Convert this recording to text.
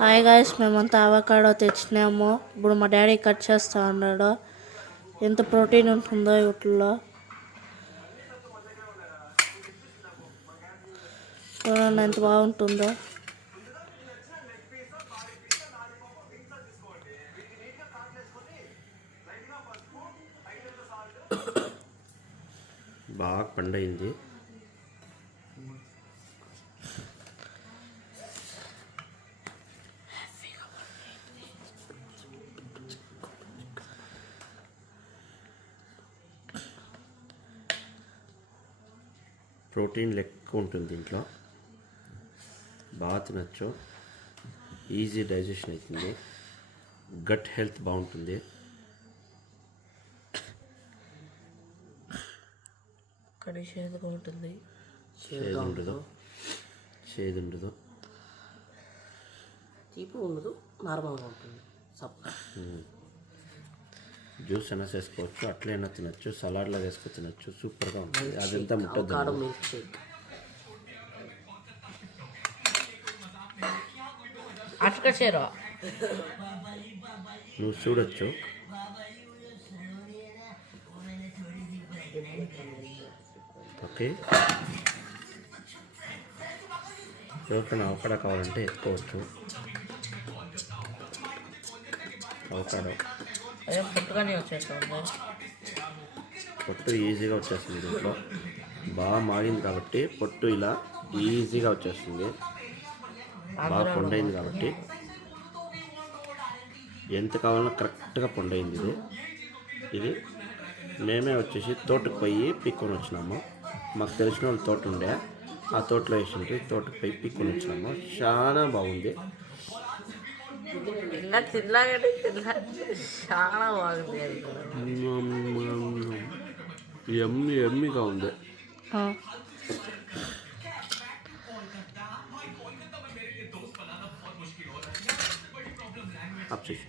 Hi guys, మేమంతా avocado తెచ్చినాము. ఇప్పుడు మా డాడీ కట్ చేస్తా ఉన్నాడు. ఎంత ప్రోటీన్ ఉంటుందో వీటిల్లో చూడండి, ఎంత బాగుంటుందో. బాగా పండైంది. ప్రోటీన్ ఎక్కువ ఉంటుంది దీంట్లో. బాగా తినచ్చు. ఈజీ డైజెషన్ అవుతుంది. గట్ హెల్త్ బాగుంటుంది. కానీ చేదుగా ఉంటుంది. చేదు ఉండదు. తీపి ఉండదు, నార్మల్గా ఉంటుంది. జ్యూస్ అయినా చేసుకోవచ్చు, అట్లయినా తినచ్చు, సలాడ్లో వేసుకొని తినచ్చు. సూపర్గా ఉంటుంది. అదంతా ముట్టద్దు. నువ్వు చూడొచ్చు. ఓకే, ఎవరికైనా అవకాడో కావాలంటే ఎత్తుకోవచ్చు. అవకాడో పొట్టు ఈజీగా వచ్చేస్తుంది. దీంట్లో బాగా మాగింది కాబట్టి పొట్టు ఇలా ఈజీగా వచ్చేస్తుంది. బాగా పొండైంది కాబట్టి ఎంత కావాలన్నా కరెక్ట్గా పొండైంది. ఇది మేమే వచ్చేసి తోటకు పోయి పిక్కొని వచ్చినాము. మాకు తెలిసిన వాళ్ళు తోట ఉండే, ఆ తోటలో వేసింటే తోటకు పోయి పిక్కొని వచ్చినాము. చాలా బాగుంది. చాలా బాగుంది. ఎమ్మిగా ఉంది. అప్ చేసి